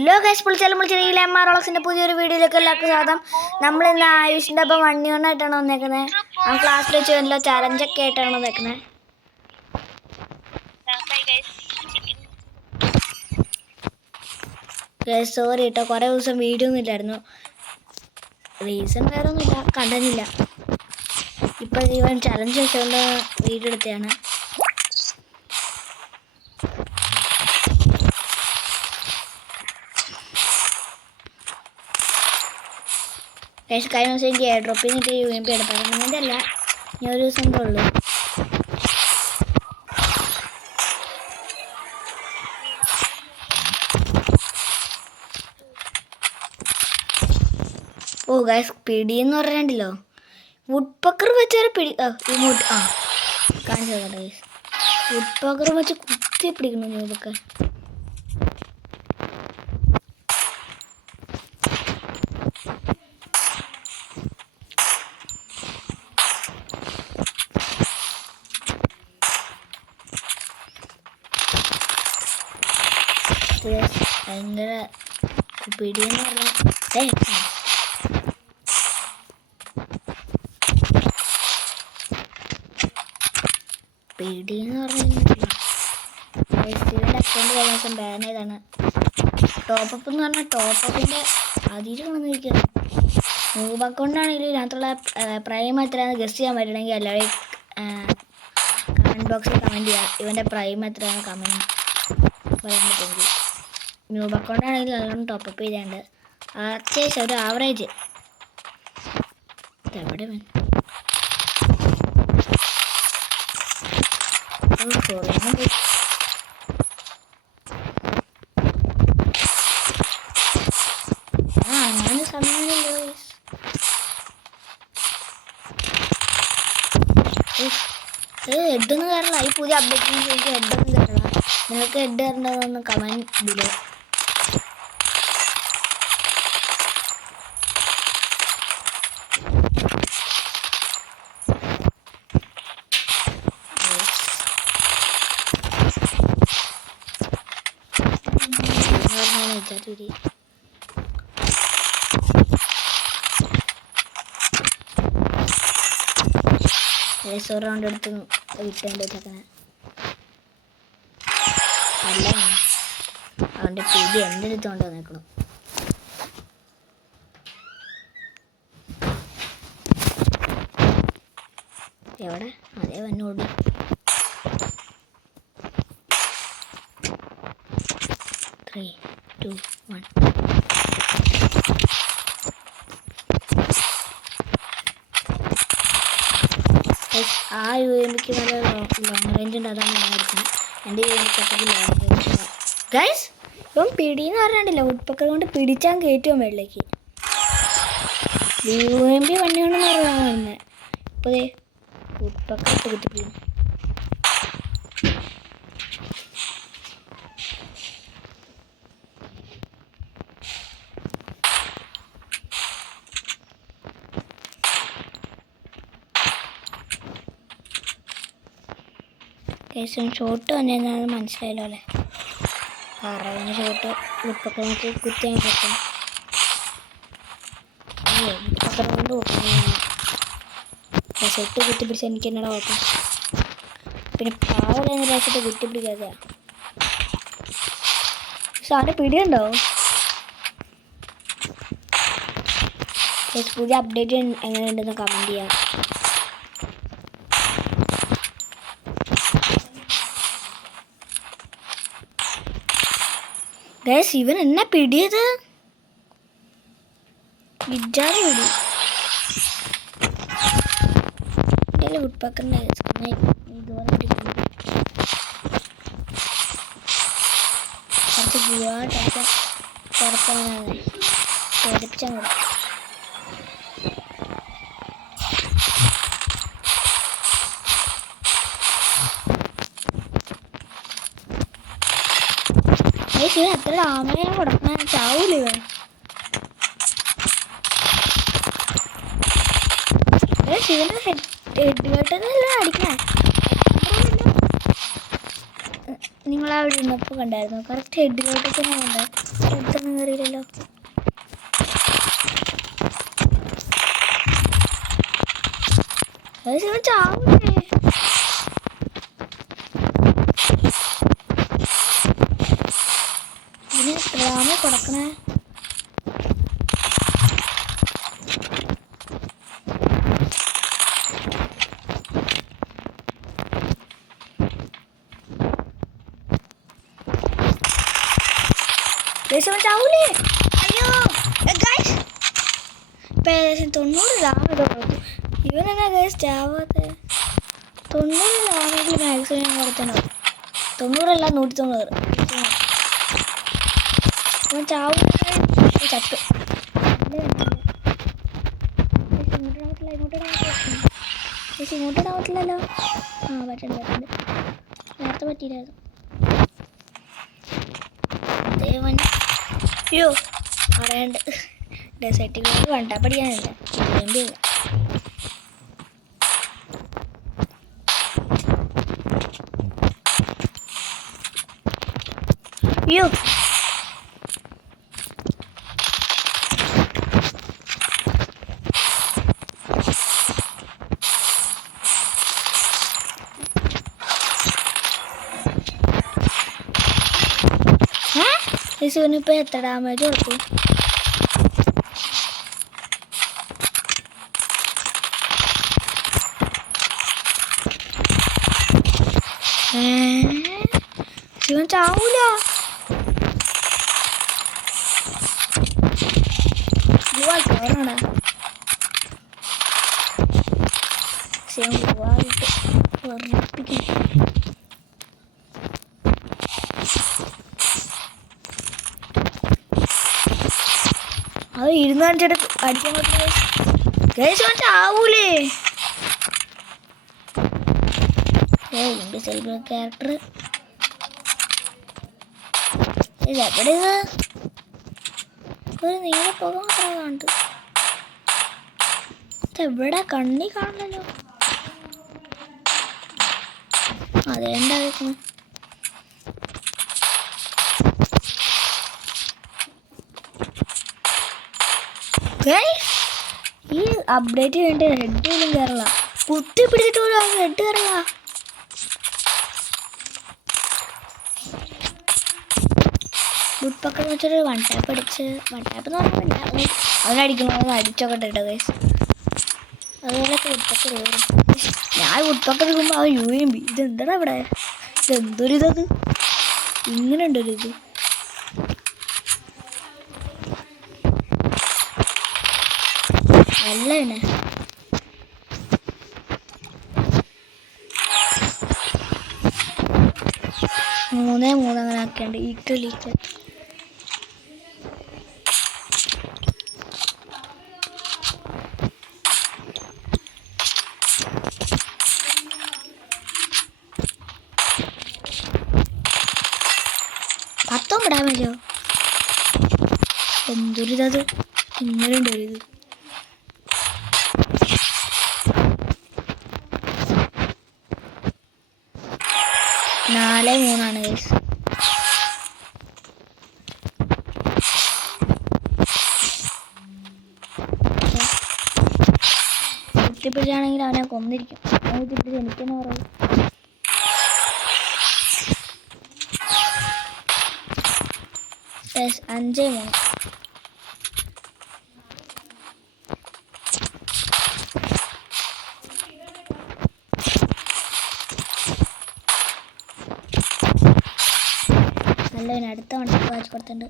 Hello guys, പൊളിച്ചാലും എംആർഒളക്സിന്റെ പുതിയൊരു വീഡിയോയിലേക്ക് എല്ലാവർക്കും സ്വാഗതം. നമ്മൾ ഇന്ന് ആയുഷിന്റെ ഒപ്പം 1v1 ആയിട്ടാണ് വന്നേക്കുന്നത്. ആ ക്ലാസ്സിൽ വെച്ച് വല്ലോ ചലഞ്ചൊക്കെ ആയിട്ടാണ് വന്നേക്കുന്നത്. സോറി കേട്ടോ, കുറേ ദിവസം വീഡിയോ ഒന്നും ഇല്ലായിരുന്നു. റീസൺ വേറെ ഒന്നുമില്ല, കണ്ടനില്ല. ഇപ്പം ഇവൻ ചലഞ്ച് വെച്ചുകൊണ്ട് വീഡിയോ എടുത്തതാണ്. കഴിഞ്ഞ ദിവസം എനിക്ക് എയർ ഡ്രോപ്പിൽ നിന്നിട്ട് UMP എടുക്കാം. അങ്ങനത്തെ അല്ല, ഞാൻ ഒരു ദിവസം ഉള്ളൂ. ഓ ഗൈസ്, പിടിയെന്ന് പറഞ്ഞിട്ടുണ്ടല്ലോ, വുഡ് പക്കർ വെച്ചാൽ പിടി ഇങ്ങോട്ട് കാണിച്ചു കേട്ടോ ഗൈസ്. വുഡ് പക്കർ വെച്ച് കുത്തി പിടിക്കണം ന്യൂബൊക്കെ. ഭയങ്കര പിടിയെന്ന് പറഞ്ഞാൽ പിടിയെന്ന് പറഞ്ഞിട്ടുണ്ടല്ലോ. ഇവരുടെ അക്കൗണ്ട് കഴിഞ്ഞ ദിവസം ബാൻ ചെയ്താണ്. ടോപ്പപ്പ് എന്ന് പറഞ്ഞാൽ ടോപ്പപ്പിൻ്റെ അതിര് വന്നിരിക്കുകയാണ്. ന്യൂബ് അക്കൗണ്ടാണെങ്കിൽ ഇതിനകത്തുള്ള പ്രൈം എത്രയാണെന്ന് ഗസ് ചെയ്യാൻ പറ്റണമെങ്കിൽ എല്ലാവരും കമൻറ്റ് ബോക്സിൽ കമൻറ്റ് ചെയ്യുക. ഇവൻ്റെ പ്രൈം എത്രയാണ് കമൻറ്റ് പറയാൻ പറ്റുമെങ്കിൽ. ന്യൂബ് അക്കൗണ്ടാണെങ്കിൽ നല്ലോണം ടോപ്പപ്പ് ചെയ്തുണ്ട്. അത്യാവശ്യം ഒരു ആവറേജ്. എവിടെ അങ്ങനെ സമയമില്ലല്ലോ. ഹെഡൊന്നും കയറില്ല. ഈ പുതിയ അപ്ഡേറ്റിന് ശരിക്കും ഹെഡൊന്നും കയറില്ല. നിങ്ങൾക്ക് ഹെഡ് കയറേണ്ടതെന്ന് കമൻറ്റ് ഇടില്ല. റൗണ്ട് എടുത്ത് വിട്ടേണ്ട വെച്ചേക്കണേ. അല്ല, അവൻ്റെ പിടി എൻ്റെ അടുത്തോണ്ട് വന്നേക്കണം. എവിടെ അതേ വന്നോടി. Three to one. ആ UMPക്ക് നല്ല ലോങ് റേഞ്ച് ഉണ്ട്. അതാണ് ഞാൻ എടുക്കുന്നത്. എൻ്റെ UMPക്ക് ലോങ് റേഞ്ച്. ഗൈസ്, ഇപ്പം പിടിയെന്ന് പറഞ്ഞിട്ടില്ല, ഉപ്പക്ക കൊണ്ട് പിടിച്ചാൽ കയറ്റുമോ വെള്ളേക്ക്. UMP വണ്ടിയാണെന്ന് പറയാൻ വരുന്നത്. ഇപ്പോൾ ഉപ്പക്ക കുത്തിപ്പിടിക്കും. കേസും ഷോട്ട് തന്നെയെന്നാണ് മനസ്സിലായല്ലോ അല്ലേ. പറയുന്ന ഷോട്ട് ഉപ്പൊക്കെ നമുക്ക് കുത്തിയാൻ പറ്റും. ഉപ്പൊക്കെ കൊണ്ട് ഷോട്ട് കുത്തിപ്പിടിച്ച് എനിക്ക് എന്നോട് നോക്കാം. പിന്നെ പാവളെ രാശത്തെ കുത്തിപ്പിടിക്കാതെയാ. സാറിൻ്റെ പിടിയുണ്ടോ? പുതിയ അപ്ഡേറ്റ് എങ്ങനെയുണ്ടെന്ന് കമൻറ്റ് ചെയ്യാം. ഗൈസ്, ഇവൻ എന്നെ പിടിയത് വിജാതി പിടി. ഉട്പക്കറിൻ്റെ ഇതുപോലെ കുറച്ച് ഗുവാട്ടൊക്കെ പുറത്താണ് പേടിപ്പിച്ചാൽ കൂടെ. എത്ര ആമേനെ കൊടുക്കാൻ ചാവൂല ഇവൻ. ശിവന്റെ ഹെഡ് കേട്ടതല്ല അടിക്കണേ. നിങ്ങളവിടെ നിന്നപ്പോൾ കണ്ടായിരുന്നു. കറക്റ്റ് ഹെഡിലോട്ട് തന്നെ ഉണ്ട്. അടുത്തൊന്നും കയറിയില്ലല്ലോ. ചാവൂലേ? ഇതിന് എത്രയാമോ കൊടുക്കണേ? ചാവൂലേ? അയ്യോ ഗൈസ്, ഇപ്പം ഏകദേശം 90 ലാഭം കൊടുത്തു. ഇവനെന്നാ ഗൈസ് ചാവാത്ത? 90 ലാഭത്തിൽ മാക്സിമം കൊടുത്തണം. 90 190. അവൻ ചാവും. ചത്തു. ഇങ്ങോട്ടിടാൻ പറ്റില്ലല്ലോ. ആ പറ്റുന്നുണ്ട്. നേരത്തെ പറ്റിയില്ലായിരുന്നു. അതേവൻ അയ്യോ പറയണ്ട്. ഡെസേർട്ടിലേക്ക് വണ്ടാ പഠിക്കാനില്ല. അയ്യോ യേശുവിനിപ്പോൾ എത്ര ഡാമേജ് കൊടുത്തു? ശിവൻ ചാവൂല. കേറണടാ ശിവൻ പോവായിട്ട് വർണ്ണിപ്പിക്കും. അത് ഇരുന്ന് കാണിച്ചിട്ട് അടിക്കാൻ പറ്റുന്ന കേശവൻ ചാവൂലേ? സെൽഫ് ക്യാരക്ടർ ഇതെവിടെ? ഒരു നീല പുക മാത്രമേ കാണുന്നത്. ഇതെവിടെ? കണ്ണി കാണില്ലല്ലോ. അതെന്താ വെക്കണം? ഈ അപ്ഡേറ്റ് വേണ്ടി ഹെഡ് പോലും കയറില്ല. കുത്തി പിടിച്ചിട്ട് പോലും ഹെഡ് കയറില്ല. ബുട്ട് പക്കം വെച്ചൊരു വൺ ടാപ്പ് അടിച്ച്, വൺ ടാപ്പ് എന്ന് പറഞ്ഞാൽ അവനടിക്കണോ അടിച്ചൊക്കെ ഇട്ടോ ഗൈസ്. അതുപോലെ വുഡ്പക്ക കയറും. ഞാൻ വുഡ്പക്ക എടുക്കുമ്പോൾ അവൻ UMP. ഇതെന്താണ് ഇവിടെ? ഇതെന്തൊരിതത്? ഇങ്ങനെ ഉണ്ടൊരിത്. നല്ല തന്നെ 3-3 അങ്ങനെ ആക്കിയുണ്ട്. Equal equal. പത്തോം ഡാമേജോ? എന്തൊരിതത്? ഇങ്ങനെ ഉണ്ടൊരിത്. 4-3 ഗൈസ്. കുത്തിപ്പിടിച്ചാണെങ്കിൽ അവനെ കൊന്നിരിക്കും. കുത്തിപ്പിടിച്ച് എനിക്കെന്ന് പറയും. യെസ് 5-3. നല്ല അടുത്ത വണ്ടി വാച്ച് കൊടുത്തിട്ടുണ്ട്.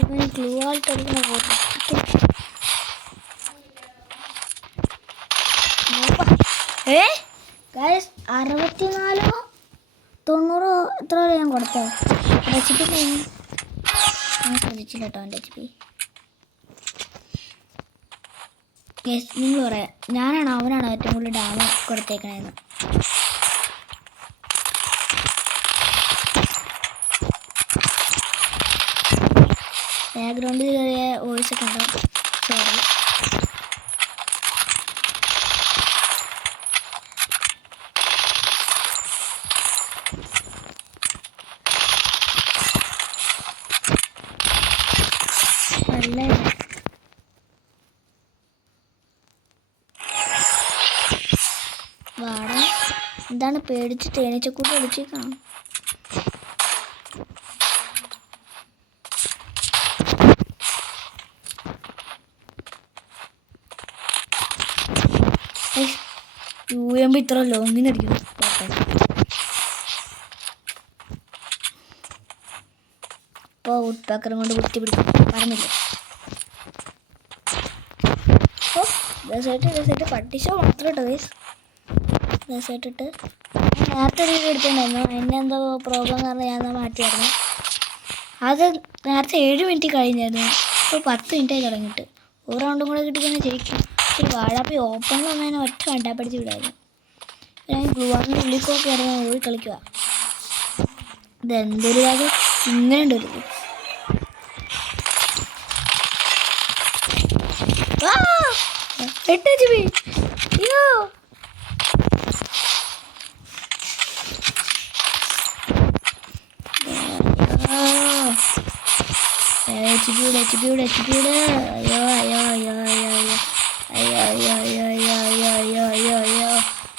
ഇവൻ ഗ്ലൂ ആയിട്ട് എടുക്കുന്ന പോകും. 64 90 എത്ര വരെ ഞാൻ കൊടുത്തേ? റെസിപ്പി ഞാൻ ശ്രദ്ധിച്ചില്ല കേട്ടോ എൻ്റെ HP. നിങ്ങൾ പറയാം ഞാനാണോ അവനാണോ ഏറ്റവും കൂടുതൽ ഡാമ കൊടുത്തേക്കണേന്ന്? ബാക്ക്ഗ്രൗണ്ടിൽ ചെറിയ വോയിസ് ഒക്കെ ഉണ്ടാവും. സോറി. നല്ല വാട എന്താണ് പേടിച്ച് തേനീച്ചക്കൂട്ട് വിളിച്ചേക്കണം. UMP ഇത്ര ലോങ്ങിന് അടിക്കുന്നു. ഇപ്പോൾ വുഡ് പാക്കറും കൊണ്ട് കുത്തി പിടിക്കും പറഞ്ഞില്ലേ. അപ്പോൾ ഡെസേർട്ട് പട്ടിഷോ മാത്രം ഇട്ടോ ഗൈസ്. ഡെസേർട്ട് ഇട്ട് നേരത്തെ ഒരു വീഡിയോ എടുത്തിട്ടുണ്ടായിരുന്നു. അതിൻ്റെ എന്തോ പ്രോബ്ലം കാരണം ഞാൻ മാറ്റിയായിരുന്നു. അത് നേരത്തെ 7 മിനിറ്റ് കഴിഞ്ഞായിരുന്നു. ഇപ്പോൾ 10 മിനിറ്റായി തുടങ്ങിയിട്ട്. ഒരു റൗണ്ടും കൂടെ കിട്ടിക്കഴിഞ്ഞാൽ ശരിക്കും ഇച്ചിരി വാഴാപ്പി ഓപ്പണിൽ വന്നതിനെ ഒറ്റ വണ്ടാപ്പടിച്ച് വിടായിരുന്നു. ഞാൻ ഗ്ലൂവാറിൻ്റെ ഉള്ളിക്കൊക്കെ ആയിരുന്നു ഓടി കളിക്കുക. ഇതെന്തൊരു കാര്യം ഇങ്ങനെ ഉണ്ട്. ഒരു 8 GB. അയ്യോ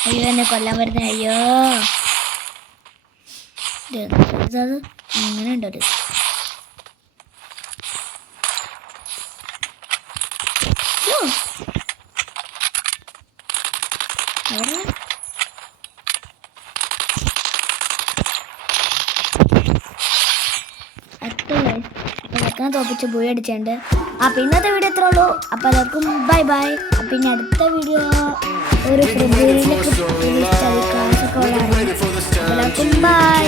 അയ്യോ എന്നെ കൊല്ലാൻ വരുന്നേ. അയ്യോ അത് ഇങ്ങനെ ഉണ്ടത്. അതൊക്കെ തോപ്പിച്ച് പോയി അടിച്ചുണ്ട്. അപ്പം ഇന്നത്തെ വീഡിയോ എത്ര ഉള്ളൂ. അപ്പം എല്ലാവർക്കും ബൈ ബൈ. അപ്പം ഇനി അടുത്ത വീഡിയോ ഒരു ഫെബ്രുവരിയിലേക്ക് ക്ലാസ്സൊക്കെ ഉള്ളതാണ്. എല്ലാവർക്കും ബൈ.